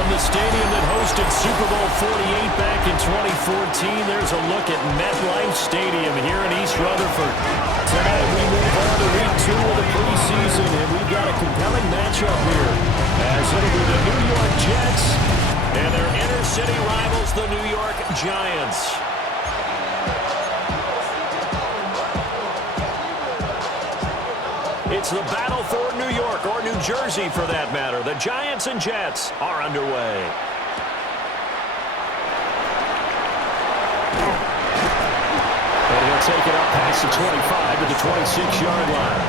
From the stadium that hosted Super Bowl 48 back in 2014, there's a look at MetLife Stadium here in East Rutherford. Tonight we move on to week 2 of the preseason, and we've got a compelling matchup here, as it'll be the New York Jets and their inner-city rivals, the New York Giants. It's the battle for New York, or New Jersey for that matter. The Giants and Jets are underway. And he'll take it up past the 25 to the 26-yard line.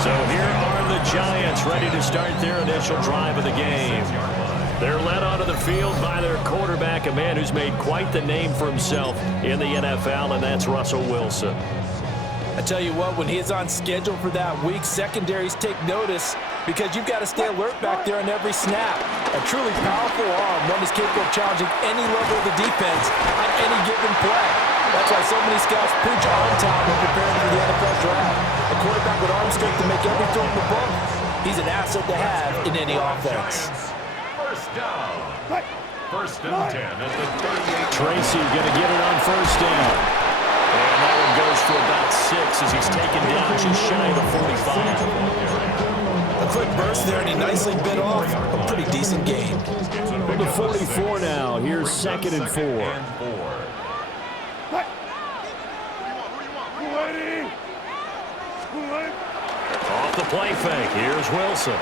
So here are the Giants ready to start their initial drive of the game. They're led onto the field by their quarterback, a man who's made quite the name for himself in the NFL, and that's Russell Wilson. I tell you what, when he's on schedule for that week, secondaries take notice because you've got to stay alert back there on every snap. A truly powerful arm, one is capable of challenging any level of the defense on any given play. That's why so many scouts preach on time when preparing for the NFL draft. A quarterback with arm strength to make every throw in the book. He's an asset to have in any offense. First down. First and 10 at the 38. Tracy going to get it on first down. And that one goes for about 6 as he's taken down just shy of the 45. A quick burst there, and he nicely bit off a pretty decent gain. From the 44 now, here's 2nd and 4. Off the play fake, here's Wilson.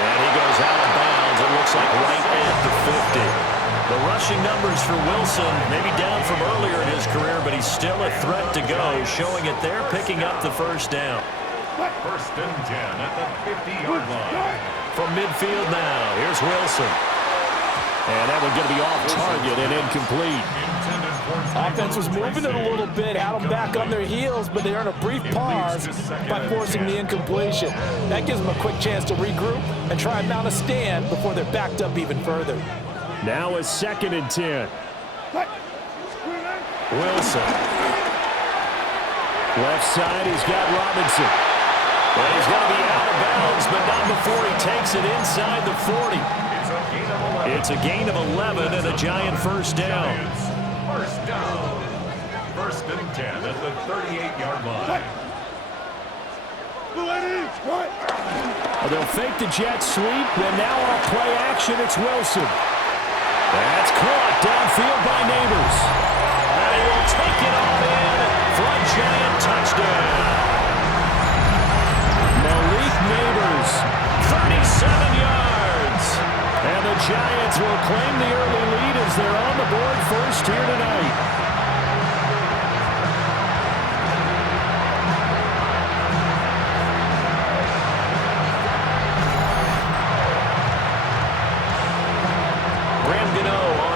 And he goes out of bounds, it looks like right at the 50. The rushing numbers for Wilson, maybe down from earlier in his career, but he's still a threat to go, showing it there, picking up the first down. First and 10 at the 50-yard line. From midfield now, here's Wilson. And that one going to be off target and incomplete. Offense was moving it a little bit, had them back on their heels, but they earned a brief pause by forcing the incompletion. That gives them a quick chance to regroup and try and mount a stand before they're backed up even further. Now a 2nd and 10. Wilson. Left side, he's got Robinson. Well, he's going to be out of bounds, but not before he takes it inside the 40. It's a gain of 11 and a Giant first down. First down. First and 10 at the 38-yard line. Well, they'll fake the jet sweep, and now on play action, it's Wilson. That's caught downfield by Neighbors. And he will take it all in for a Giant touchdown. Malik Neighbors, 37 yards. And the Giants will claim the early lead as they're on the board first here tonight.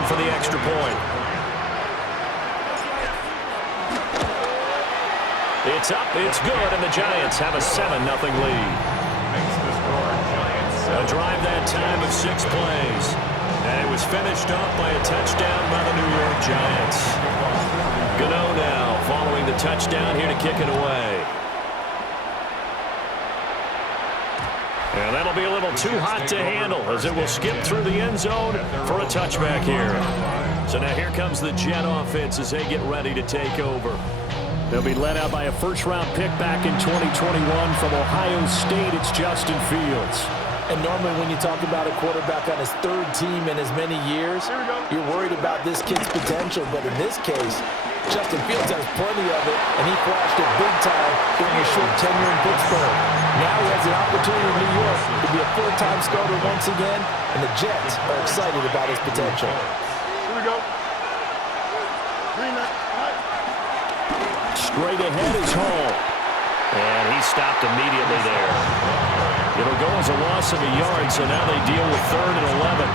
For the extra point. It's up, it's good, and the Giants have a 7-0 lead. A drive that time of 6 plays. And it was finished off by a touchdown by the New York Giants. Gano now following the touchdown here to kick it away. And that'll be a little too hot to handle as it will skip through the end zone for a touchback here. So now here comes the Jet offense as they get ready to take over. They'll be led out by a first-round pick back in 2021 from Ohio State. It's Justin Fields. And normally when you talk about a quarterback on his 3rd team in as many years, you're worried about this kid's potential. But in this case, Justin Fields has plenty of it, and he flashed it big time during his short tenure in Pittsburgh. Now he has an opportunity in New York to be a full-time starter once again, and the Jets are excited about his potential. Here we go. Straight ahead is Hall. And he stopped immediately there. It'll go as a loss of a yard, so now they deal with 3rd and 11.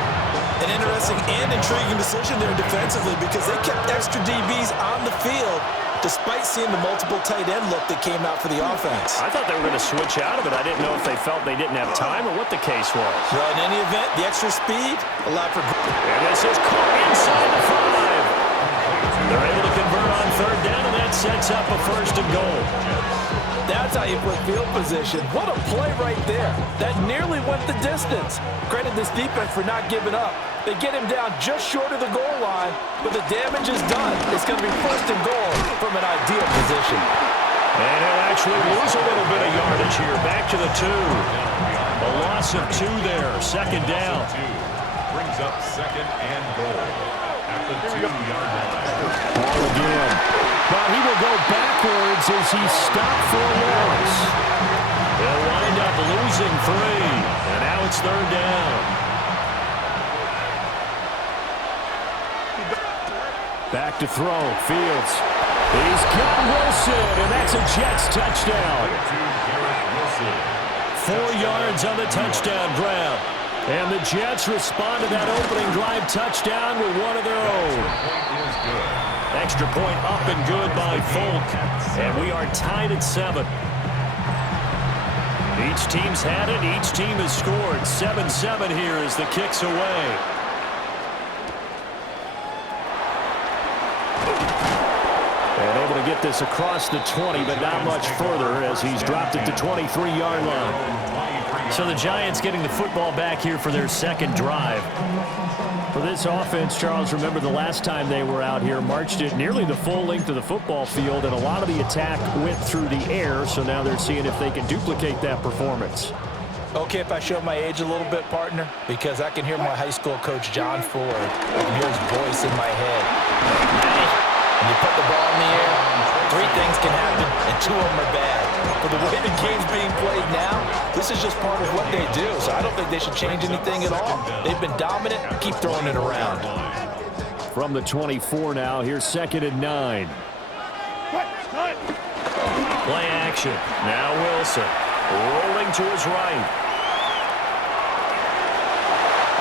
An interesting and intriguing decision there defensively because they kept extra DBs on the field despite seeing the multiple tight end look that came out for the offense. I thought they were going to switch out of it. I didn't know if they felt they didn't have time or what the case was. Well, in any event, the extra speed allowed for... And this is caught inside the 5. They're able to convert on 3rd down, and that sets up a 1st and goal. That's how you put field position. What a play right there. That nearly went the distance. Credit this defense for not giving up. They get him down just short of the goal line, but the damage is done. It's going to be first and goal from an ideal position. And he'll actually lose a little bit of yardage here. Back to the 2. A loss of 2 there. Second down. Brings up second and goal at the 2-yard line. Ball again. But he will go backwards as he stopped for a loss. They'll wind up losing 3. And now it's third down. Back to throw. Fields. He's got Wilson, and that's a Jets touchdown. 4 yards on the touchdown grab. And the Jets respond to that opening drive touchdown with one of their own. Extra point up and good by Folk. And we are tied at 7. Each team's had it. Each team has scored. 7-7 here as the kick's away. And able to get this across the 20, but not much further as he's dropped it to 23-yard line. So the Giants getting the football back here for their second drive. For this offense, Charles, remember the last time they were out here, marched it nearly the full length of the football field, and a lot of the attack went through the air, so now they're seeing if they can duplicate that performance. Okay, if I show my age a little bit, partner, because I can hear my high school coach, John Ford. I can hear his voice in my head. When you put the ball in the air, 3 things can happen, and 2 of them are bad. But the way the game's being played now, this is just part of what they do. So I don't think they should change anything at all. They've been dominant. Keep throwing it around. From the 24 now, here's second and 9. Play action. Now Wilson rolling to his right.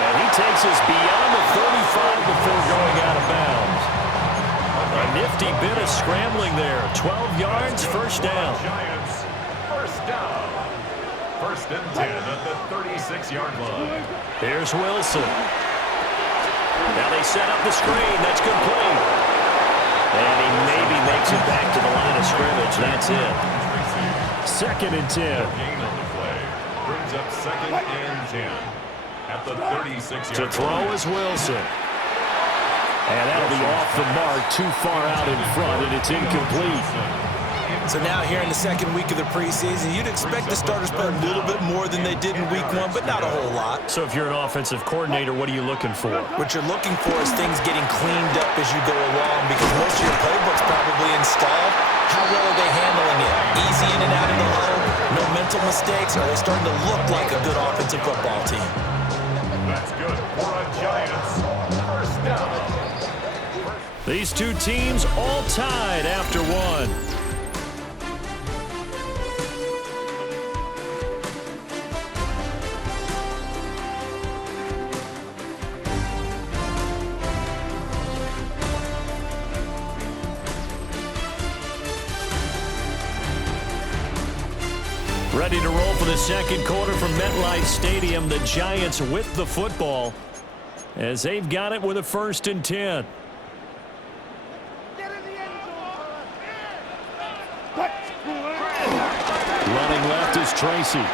And he takes us beyond the 35 before going out of bounds. A nifty bit of scrambling there. 12 yards, first down. Giants, first down. First and 10 at the 36-yard line. Here's Wilson. Now they set up the screen. That's complete. And he maybe makes it back to the line of scrimmage. That's it. Second and 10. Gain on the play. Brings up second and 10 at the 36-yard line. To throw is Wilson. And that'll be off the mark, too far out in front, and it's incomplete. So now here in the second week of the preseason, you'd expect the starters to play a little bit more than they did in week 1, but not a whole lot. So if you're an offensive coordinator, what are you looking for? What you're looking for is things getting cleaned up as you go along, because most of your playbook's probably installed. How well are they handling it? Easy in and out of the huddle? No mental mistakes? Are they starting to look like a good offensive football team? That's good for a Giants. First down. These two teams all tied after 1. Ready to roll for the second quarter from MetLife Stadium. The Giants with the football as they've got it with a first and 10. Running left is Tracy. And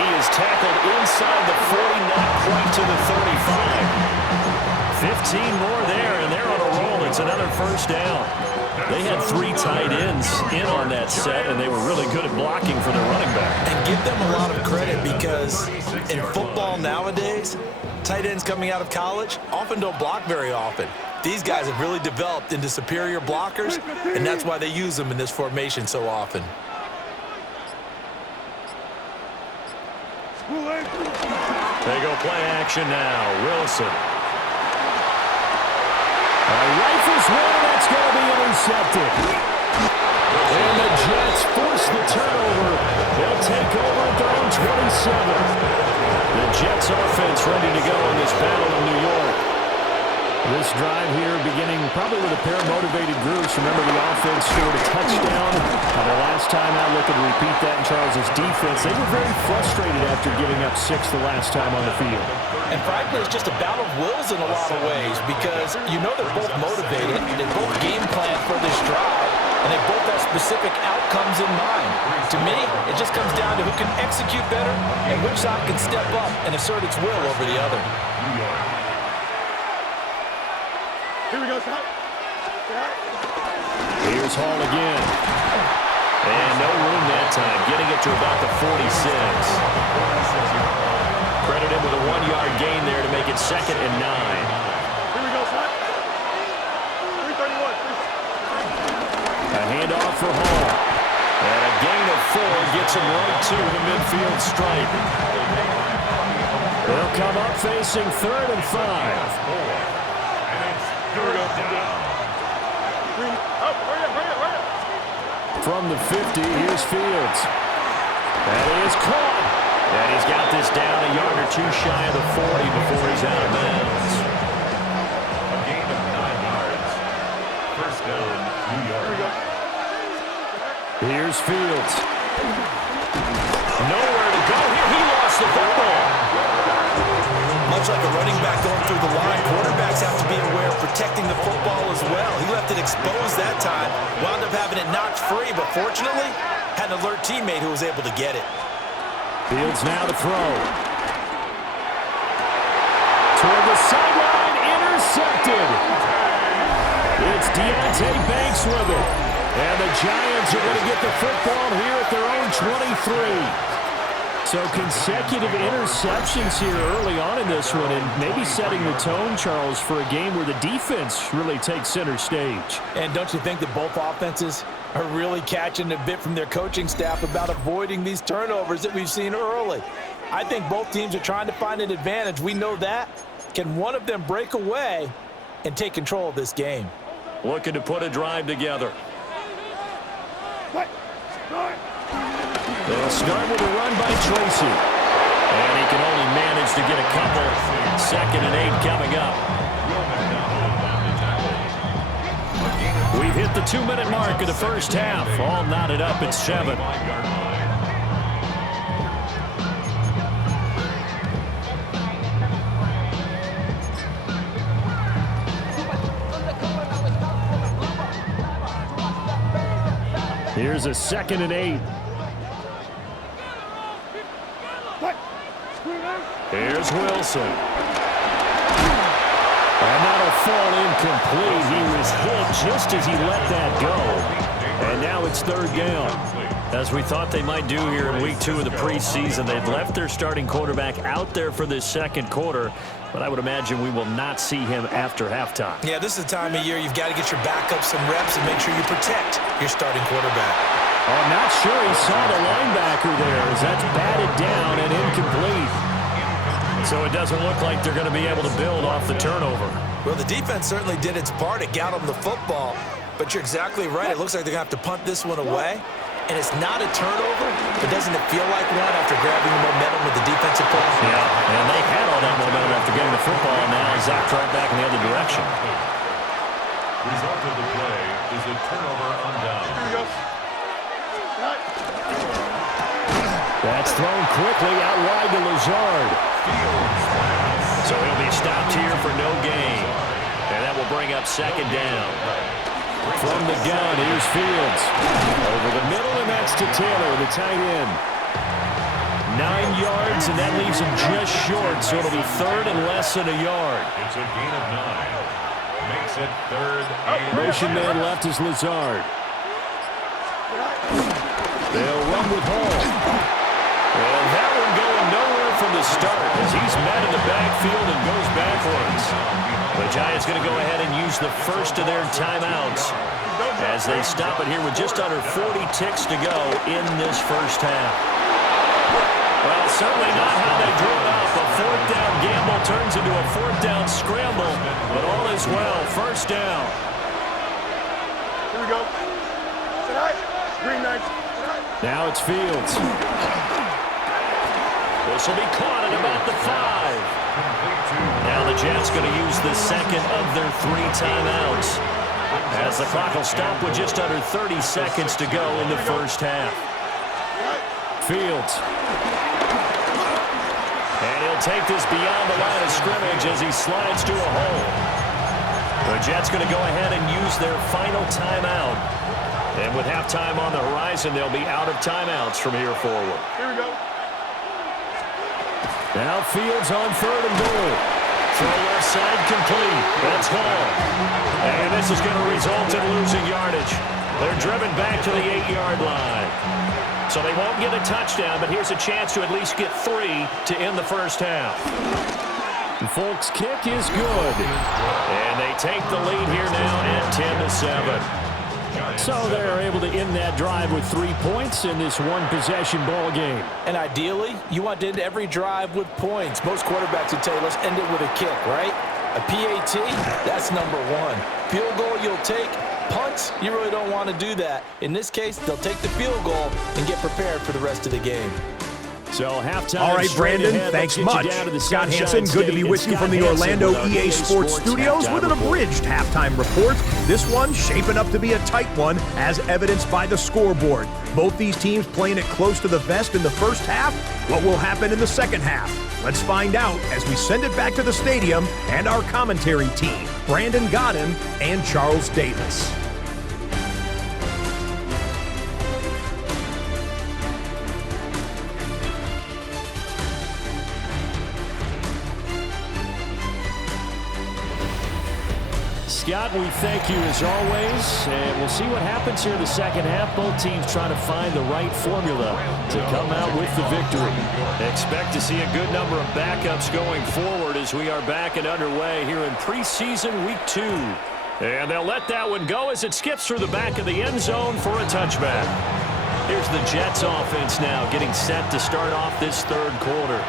he is tackled inside the 40, not quite to the 35. 15 more there, and they're on a roll. It's another first down. They had 3 tight ends in on that set, and they were really good at blocking for their running back. And give them a lot of credit, because in football nowadays, tight ends coming out of college often don't block very often. These guys have really developed into superior blockers, and that's why they use them in this formation so often. They go play action now. Wilson. Rifles one. That's going to be intercepted. And the Jets force the turnover. They'll take over at their own 27. The Jets offense ready to go in this battle in New York. This drive here beginning probably with a pair of motivated groups. Remember, the offense scored a touchdown. Their last time out, looking to repeat that in Charles's defense. They were very frustrated after giving up 6 the last time on the field. And frankly, it's just a battle of wills in a lot of ways, because you know they're both motivated. They both game plan for this drive. and they both have specific outcomes in mind. To me, it just comes down to who can execute better and which side can step up and assert its will over the other. Here we go, Scott. Here's Hall again. And no room that time, getting it to about the 46. Credit him with a 1-yard gain there to make it 2nd and 9. Here we go, Scott. 331. A handoff for Hall. And a gain of 4 gets him right to the midfield stripe. They'll come up facing 3rd and 5. Here we go. Hurry up. From the 50, here's Fields. That is caught. And he's got this down a yard or 2 shy of the 40 before he's out of bounds. A gain of 9 yards. First down, New York. Here's Fields. Nowhere to go here. He lost the football. Much like a running back going through the line, quarterbacks have to be aware of protecting the football as well. He left it exposed that time, wound up having it knocked free, but fortunately, had an alert teammate who was able to get it. Fields now to throw. Toward the sideline, intercepted. It's Deontay Banks with it. And the Giants are going to get the football here at their own 23. So consecutive interceptions here early on in this one, and maybe setting the tone, Charles, for a game where the defense really takes center stage. And don't you think that both offenses are really catching a bit from their coaching staff about avoiding these turnovers that we've seen early? I think both teams are trying to find an advantage. We know that. Can one of them break away and take control of this game? Looking to put a drive together. They'll start with a run by Tracy. And he can only manage to get a couple. 2nd and 8 coming up. We've hit the 2-minute mark of the first half. All knotted up at 7. Here's a 2nd and 8. Here's Wilson. And that'll fall incomplete. He was hit just as he let that go. And now it's 3rd down. As we thought they might do here in week 2 of the preseason, they've left their starting quarterback out there for this 2nd quarter. But I would imagine we will not see him after halftime. Yeah, this is the time of year you've got to get your backup some reps and make sure you protect your starting quarterback. I'm not sure he saw the linebacker there as that's batted down and incomplete. So it doesn't look like they're going to be able to build off the turnover. Well, the defense certainly did its part. It got them the football. But you're exactly right. It looks like they're going to have to punt this one away. And it's not a turnover, but doesn't it feel like one after grabbing the momentum with the defensive play? Yeah, and they had all that momentum after getting the football, and now zapped right back in the other direction. Result of the play is a turnover on down. That's thrown quickly out wide to Lazard. So he'll be stopped here for no gain. And that will bring up 2nd down. From the gun, here's Fields. Over the middle, and that's to Taylor, the tight end. 9 yards, and that leaves him just short, so it'll be 3rd and less than a yard. It's a gain of 9. Makes it 3rd and... Motion man left is Lazard. They'll run with Hall. And that one going nowhere from the start as he's met in the backfield and goes backwards. The Giants going to go ahead and use the first of their timeouts as they stop it here with just under 40 ticks to go in this first half. Well, certainly not how they drew it up. A 4th down gamble turns into a 4th down scramble, but all is well. First down. Here we go. Green knife. Now it's Fields. This will be caught at about the 5. Now the Jets going to use the 2nd of their 3 timeouts as the clock will stop with just under 30 seconds to go in the first half. Fields. And he'll take this beyond the line of scrimmage as he slides to a hole. The Jets going to go ahead and use their final timeout And with halftime on the horizon, they'll be out of timeouts from here forward. Here we go. Now Fields on 3rd and goal. Throw left side complete. That's Hall. And this is going to result in losing yardage. They're driven back to the 8-yard line. So they won't get a touchdown, but here's a chance to at least get 3 to end the first half. Folk's kick is good. And they take the lead here now at 10-7. So they're able to end that drive with 3 points in this one-possession ball game. And ideally, you want to end every drive with points. Most quarterbacks would tell you, let's end it with a kick, right? A PAT, that's number 1. Field goal you'll take. Punts, you really don't want to do that. In this case, they'll take the field goal and get prepared for the rest of the game. So halftime. All right, Brandon, thanks much. Scott Hansen, good to be with you from the Orlando EA Sports Studios with an abridged halftime report. This one shaping up to be a tight one, as evidenced by the scoreboard. Both these teams playing it close to the vest in the first half. What will happen in the second half? Let's find out as we send it back to the stadium and our commentary team, Brandon Godden and Charles Davis. Scott, we thank you as always, and we'll see what happens here in the second half. Both teams trying to find the right formula to come out with the victory. Expect to see a good number of backups going forward as we are back and underway here in preseason week 2. And they'll let that one go as it skips through the back of the end zone for a touchback. Here's the Jets offense now getting set to start off this third quarter.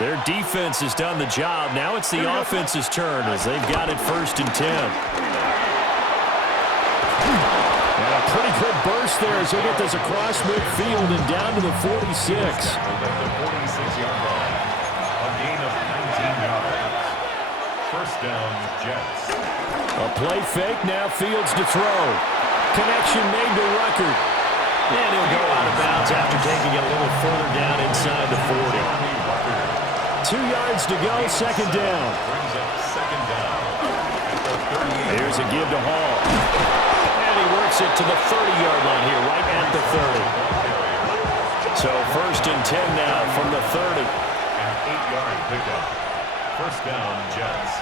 Their defense has done the job. Now it's the offense's turn as they've got it 1st and 10. And a pretty good burst there as they get this across midfield and down to the 46. At the 46-yard line. A gain of 19 yards. First down, Jets. A play fake. Now Fields to throw. Connection made to Ruckert. And he'll go out of bounds after taking it a little further down inside the 40. 2 yards to go, second down. Brings up second down. Here's a give to Hall. And he works it to the 30-yard line here, right at the 30. So 1st and 10 now from the 30. An 8-yard pickup. First down, Jets.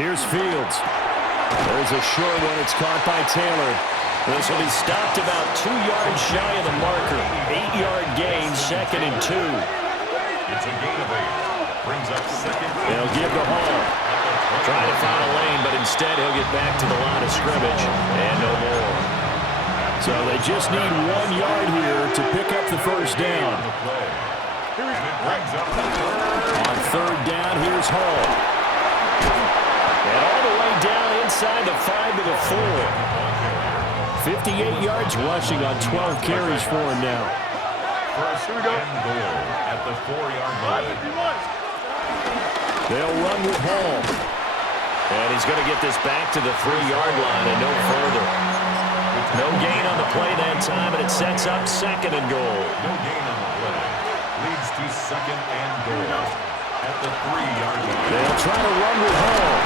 Here's Fields. There's a short one. It's caught by Taylor. This will be stopped about 2 yards shy of the marker. 8-yard gain, 2nd and 2. It's a gain of 8. Brings up second. They'll give to Hall. Trying to find a lane, but instead he'll get back to the line of scrimmage. And no more. So they just need 1 yard here to pick up the first down. On 3rd down, here's Hall. And all the way down inside the 5 to the 4. 58 yards rushing on 12 carries for him now. First and goal at the 4-yard line. They'll run with Hall. And he's going to get this back to the 3-yard line and no further. No gain on the play that time, and it sets up 2nd and goal. No gain on the play. Leads to 2nd and goal at the 3-yard line. They'll try to run with Hall.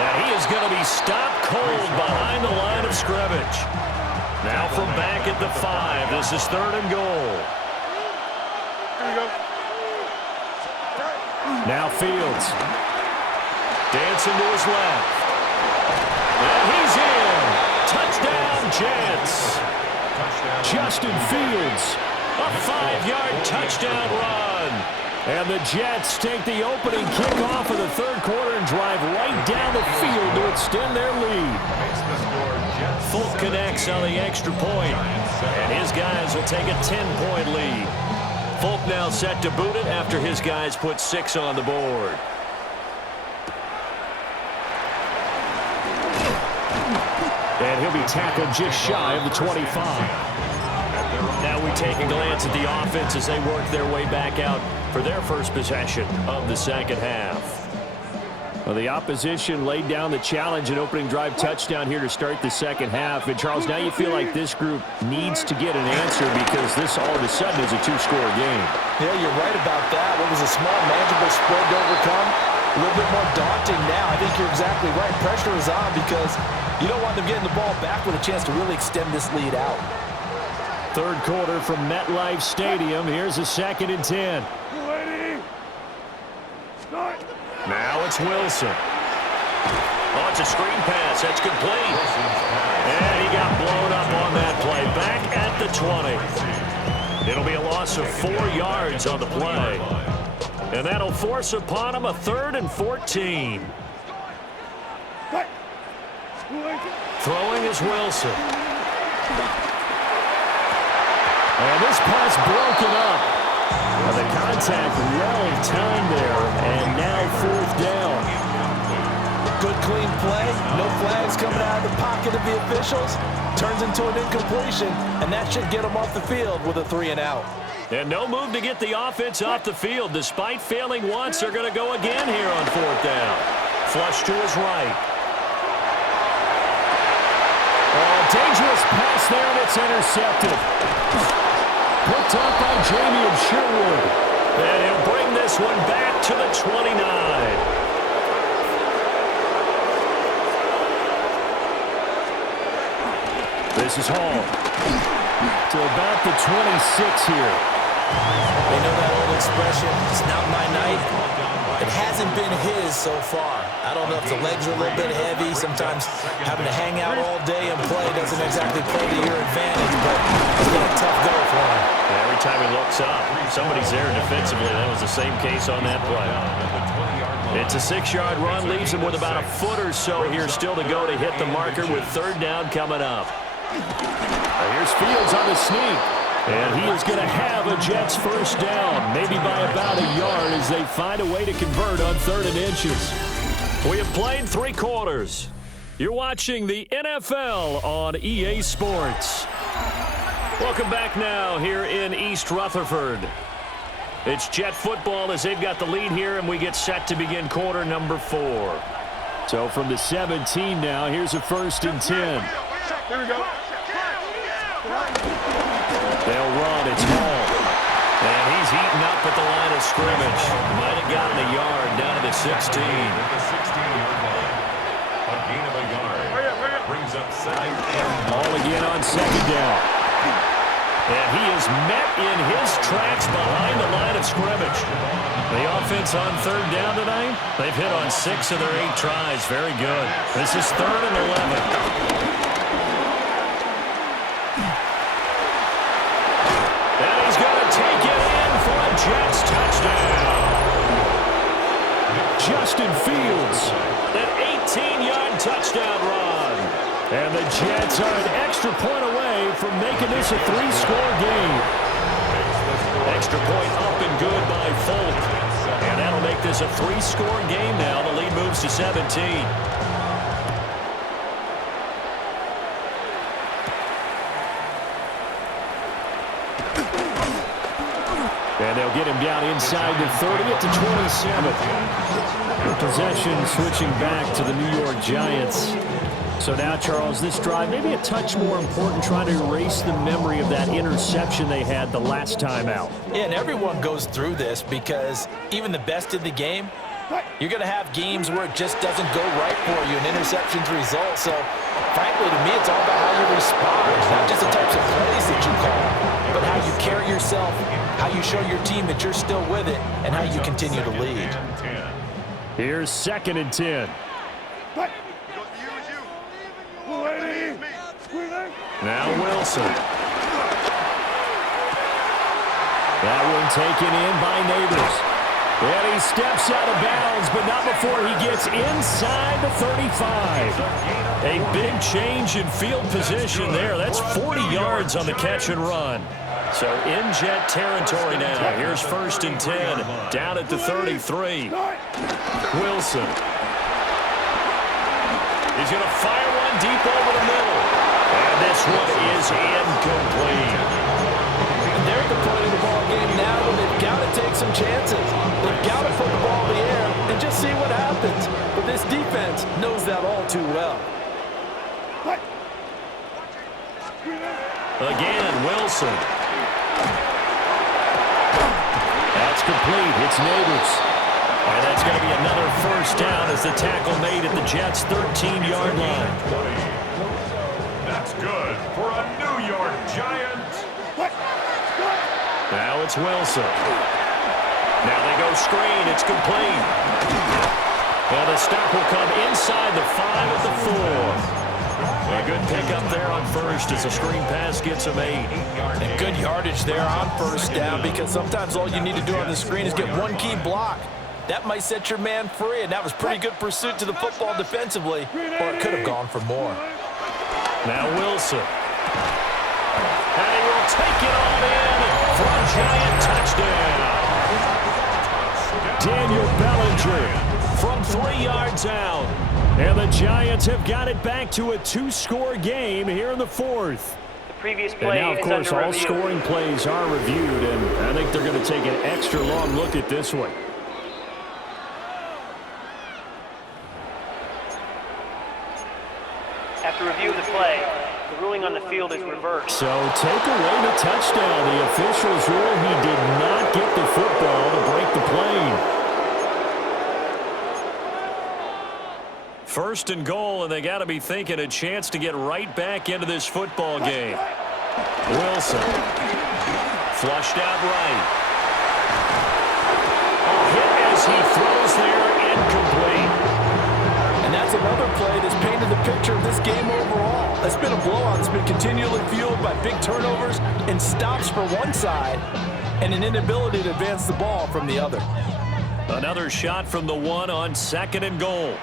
Now he is going to be stopped cold behind the line of scrimmage. Now from back at the 5, this is 3rd and goal. Here we go. Now Fields. Dancing to his left. And he's in. Touchdown, Jets. Justin Fields. A 5-yard touchdown run. And the Jets take the opening kickoff of the third quarter and drive right down the field to extend their lead. Fulk connects on the extra point, and his guys will take a 10-point lead. Fulk now set to boot it after his guys put 6 on the board. And he'll be tackled just shy of the 25. Now we take a glance at the offense as they work their way back out for their first possession of the second half. Well, the opposition laid down the challenge and opening drive touchdown here to start the second half. And, Charles, now you feel like this group needs to get an answer because this all of a sudden is a 2-score game. Yeah, you're right about that. What was a small, manageable spread to overcome? a little bit more daunting now. I think you're exactly right. Pressure is on because you don't want them getting the ball back with a chance to really extend this lead out. Third quarter from MetLife Stadium. Here's a 2nd and 10. Now it's Wilson. Oh, it's a screen pass. That's complete. And he got blown up on that play. Back at the 20. It'll be a loss of 4 yards on the play. And that'll force upon him a 3rd and 14. Throwing is Wilson. And this pass broken up. The contact well timed there, and now 4th down. Good clean play. No flags coming out of the pocket of the officials. Turns into an incompletion, and that should get them off the field with a 3 and out. And no move to get the offense off the field. Despite failing once, they're going to go again here on 4th down. Flush to his right. Oh, dangerous pass there, and it's intercepted. Picked up by Jamie Sherwood. And he'll bring this one back to the 29. This is Hall. To about the 26 here. They know that old expression, it's not my night. It hasn't been his so far. I don't know if the legs are a little bit heavy. Sometimes having to hang out all day and play doesn't exactly play to your advantage, but it's been a tough go for him. Every time he looks up, somebody's there defensively. That was the same case on that play. It's a 6-yard run, leaves him with about a foot or so here still to go to hit the marker with 3rd down coming up. Here's Fields on the sneak. And he is going to have a Jets 1st down, maybe by about a yard as they find a way to convert on 3rd and inches. We have played 3 quarters. You're watching the NFL on EA Sports. Welcome back now here in East Rutherford. It's Jet football as they've got the lead here, and we get set to begin quarter number 4. So from the 17 now, here's a 1st and 10. Here we go. They'll run. It's Hall. And he's eaten up at the line of scrimmage. Might have gotten a yard down to the 16. At the 16-yard line. A gain of a yard. Brings up 2nd. Ball again on 2nd down. And he is met in his tracks behind the line of scrimmage. The offense on 3rd down tonight, they've hit on 6 of their 8 tries. Very good. This is 3rd and 11. Take it in for a Jets touchdown. Justin Fields, an 18-yard touchdown run. And the Jets are an extra point away from making this a 3-score game. Extra point up and good by Folk. And that'll make this a 3-score game now. The lead moves to 17. And they'll get him down inside the 30 at the 27. Possession switching back to the New York Giants. So now, Charles, this drive maybe a touch more important, trying to erase the memory of that interception they had the last time out. Yeah, and everyone goes through this because even the best in the game, you're going to have games where it just doesn't go right for you, and interceptions result. So, frankly, to me, it's all about how you respond. It's not just the types of plays that you call, but how you carry yourself, how you show your team that you're still with it, and how you continue to lead. Here's 2nd and 10. Now Wilson. That one taken in by Neighbors. And he steps out of bounds, but not before he gets inside the 35. A big change in field position there. That's 40 yards on the catch and run. So in Jet territory now. Here's 1st and 10. Down at the 33. Wilson. He's going to fire one deep over the middle. And this one is incomplete. And they're at the point of the ball game now where they've got to take some chances. They've got to put the ball in the air and just see what happens. But this defense knows that all too well. Again, Wilson. That's complete. It's Neighbors. And that's going to be another first down as the tackle made at the Jets' 13-yard line. That's good for a New York Giant. Now it's Wilson. Now they go screen. It's complete. And the stop will come inside the 5 at the 4. A good pickup there on first as the screen pass gets him 8. And good yardage there on first down, because sometimes all you need to do on the screen is get one key block. That might set your man free, and that was pretty good pursuit to the football defensively, or it could have gone for more. Now Wilson. And he will take it on in for a Giant touchdown. Daniel Bellinger from 3 yards out. And the Giants have got it back to a 2-score game here in the 4th. The previous play and now, of course, all review. scoring plays are reviewed, and I think they're going to take an extra long look at this one. After review of the play, the ruling on the field is reversed. So take away the touchdown. The officials rule he did not get the football to break the play. First and goal, and they got to be thinking a chance to get right back into this football game. Wilson. Flushed out right. A hit as he throws there, incomplete. And that's another play that's painted the picture of this game overall. It's been a blowout that's been continually fueled by big turnovers and stops for one side and an inability to advance the ball from the other. Another shot from the 1 on 2nd and goal.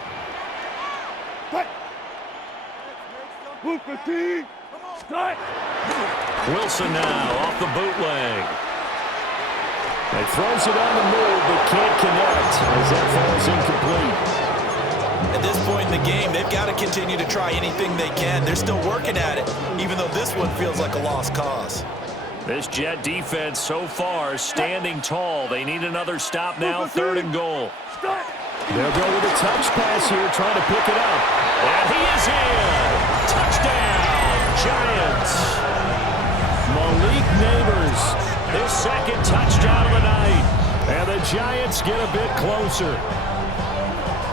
Wilson now off the bootleg. He throws it on the move but can't connect as that falls incomplete. At this point in the game, they've got to continue to try anything they can. They're still working at it, even though this one feels like a lost cause. This Jet defense so far standing tall. They need another stop now, 3rd and goal. They'll go with a touch pass here, trying to pick it up. And he is in. Touchdown, Giants. Malik Neighbors, his 2nd touchdown of the night. And the Giants get a bit closer.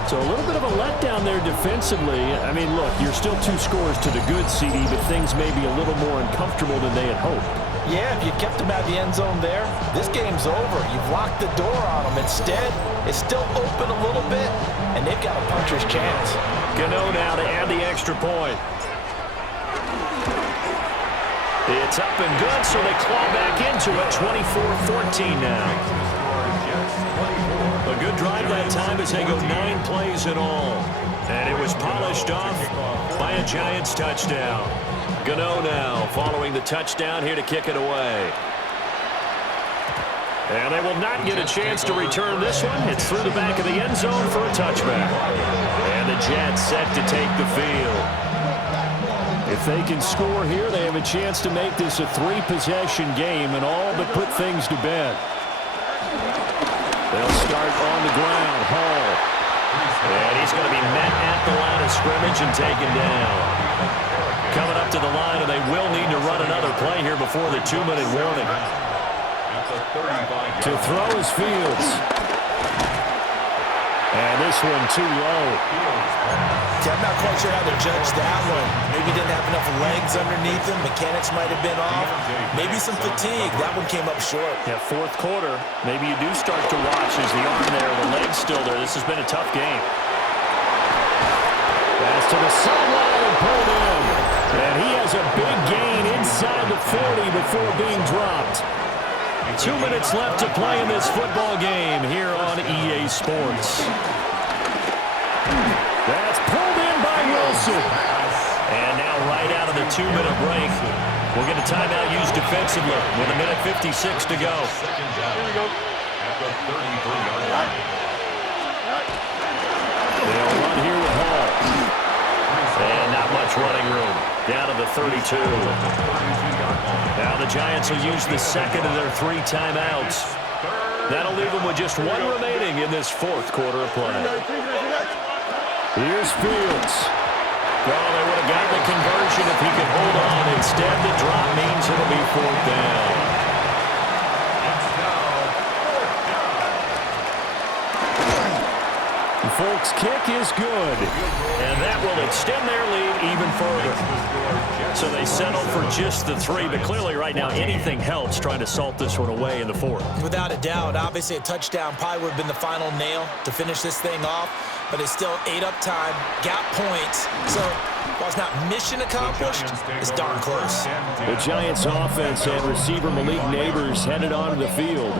So a little bit of a letdown there defensively. I mean, look, you're still 2 scores to the good, CD, but things may be a little more uncomfortable than they had hoped. Yeah, if you kept them out of the end zone there, this game's over. You've locked the door on them. Instead, it's still open a little bit, and they've got a puncher's chance. Gano now to add the extra point. It's up and good, so they claw back into it. 24-14 now. A good drive that time as they go 9 plays in all. And it was polished off by a Giants touchdown. Gano now following the touchdown here to kick it away. And they will not get a chance to return this one. It's through the back of the end zone for a touchback. And the Jets set to take the field. If they can score here, they have a chance to make this a 3-possession game and all but put things to bed. They'll start on the ground. Hall. And he's going to be met at the line of scrimmage and taken down. Coming up to the line, and they will need to run another play here before the 2-minute warning. To throw is Fields. And this one too low. I'm not quite sure how to judge that one. Maybe didn't have enough legs underneath him. Mechanics might have been off. Maybe some fatigue. That one came up short. Yeah, 4th quarter. Maybe you do start to watch as the arm there, the leg's still there. This has been a tough game. Pass to the sideline and pulled in. And he has a big gain inside the 40 before being dropped. 2 minutes left to play in this football game here on EA Sports. That's pulled in by Wilson. And now right out of the 2-minute break, we'll get a timeout used defensively with 1:56 to go. They'll run here with Hall. And not much running room. Down to the 32. Now the Giants will use the 2nd of their 3 timeouts. That'll leave them with just 1 remaining in this 4th quarter of play. Here's Fields. Well, they would have gotten the conversion if he could hold on. Instead, the drop means it'll be 4th down. Folk's kick is good. And that will extend their lead even further. So they settle for just the 3, but clearly right now anything helps trying to salt this one away in the 4th. Without a doubt, obviously a touchdown probably would have been the final nail to finish this thing off, but it's still 8 up time, got points. So while it's not mission accomplished, it's darn close. The Giants offense and receiver Malik Neighbors headed onto the field.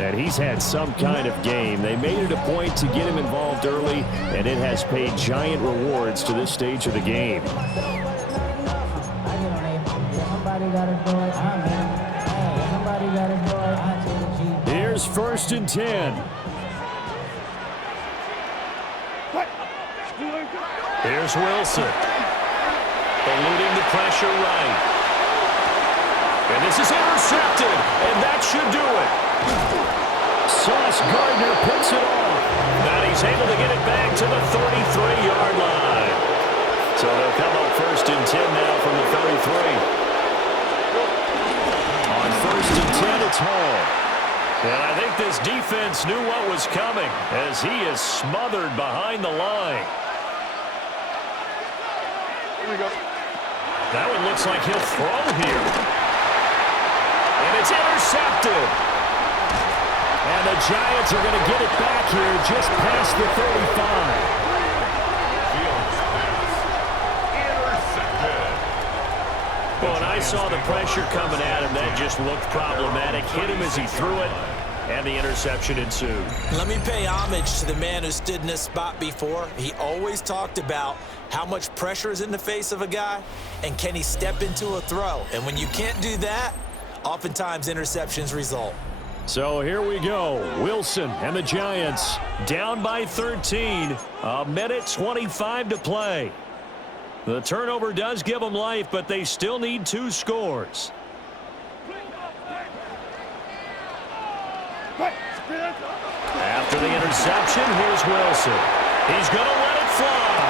And he's had some kind of game. They made it a point to get him involved early, and it has paid giant rewards to this stage of the game. Here's 1st and 10. Here's Wilson. Eluding the pressure right. And this is intercepted, and that should do it. Sauce Gardner picks it off. And he's able to get it back to the 33-yard line. So they'll come up 1st and 10 now from the 33. On 1st and 10, it's Hall. And I think this defense knew what was coming as he is smothered behind the line. Here we go. That one looks like he'll throw here. And it's intercepted. And the Giants are going to get it back here just past the 35. Well, and I saw the pressure coming at him. That just looked problematic. Hit him as he threw it, and the interception ensued. Let me pay homage to the man who stood in this spot before. He always talked about how much pressure is in the face of a guy, and can he step into a throw? And when you can't do that, oftentimes interceptions result. So here we go. Wilson and the Giants down by 13. A minute 25 to play. The turnover does give them life, but they still need 2 scores. After the interception, here's Wilson. He's going to let it fly.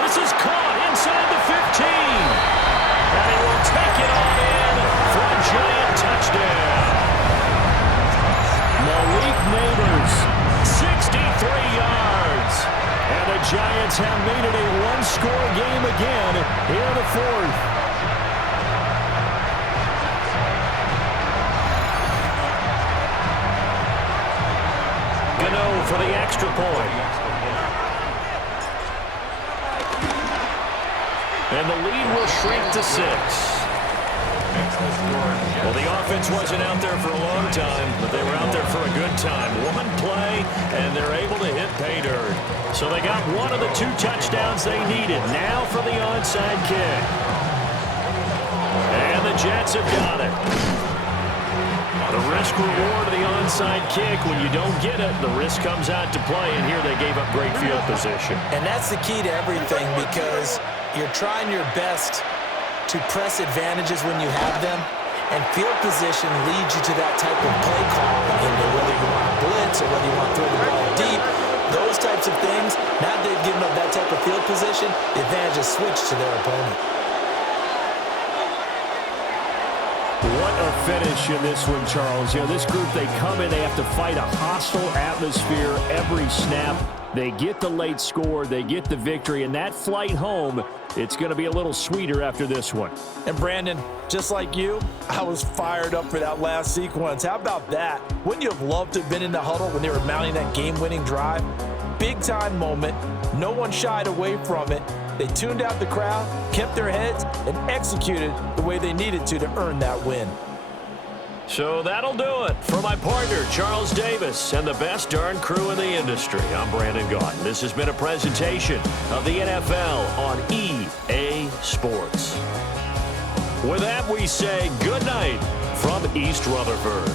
This is caught inside the 15. And he will take it on in for a Giant touchdown. Malik Neighbors, 63 yards. And the Giants have made it a 1-score game again here in the 4th. Gano for the extra point. And the lead will shrink to 6. Well, the offense wasn't out there for a long time, but they were out there for a good time. 1 play, and they're able to hit pay dirt. So they got one of the 2 touchdowns they needed. Now for the onside kick. And the Jets have got it. The risk reward of the onside kick, when you don't get it, the risk comes out to play, and here they gave up great field position. And that's the key to everything, because you're trying your best to press advantages when you have them, and field position leads you to that type of play call. And whether you want to blitz or whether you want to throw the ball deep, those types of things, now they've given up that type of field position, the advantage is switched to their opponent. What a finish in this one, Charles. You know, this group, they come in, they have to fight a hostile atmosphere every snap. They get the late score, they get the victory, and that flight home, it's going to be a little sweeter after this one. And Brandon, just like you, I was fired up for that last sequence. How about that? Wouldn't you have loved to have been in the huddle when they were mounting that game-winning drive? Big-time moment. No one shied away from it. They tuned out the crowd, kept their heads, and executed the way they needed to earn that win. So that'll do it. For my partner, Charles Davis, and the best darn crew in the industry, I'm Brandon Gaudin. This has been a presentation of the NFL on EA Sports. With that, we say good night from East Rutherford.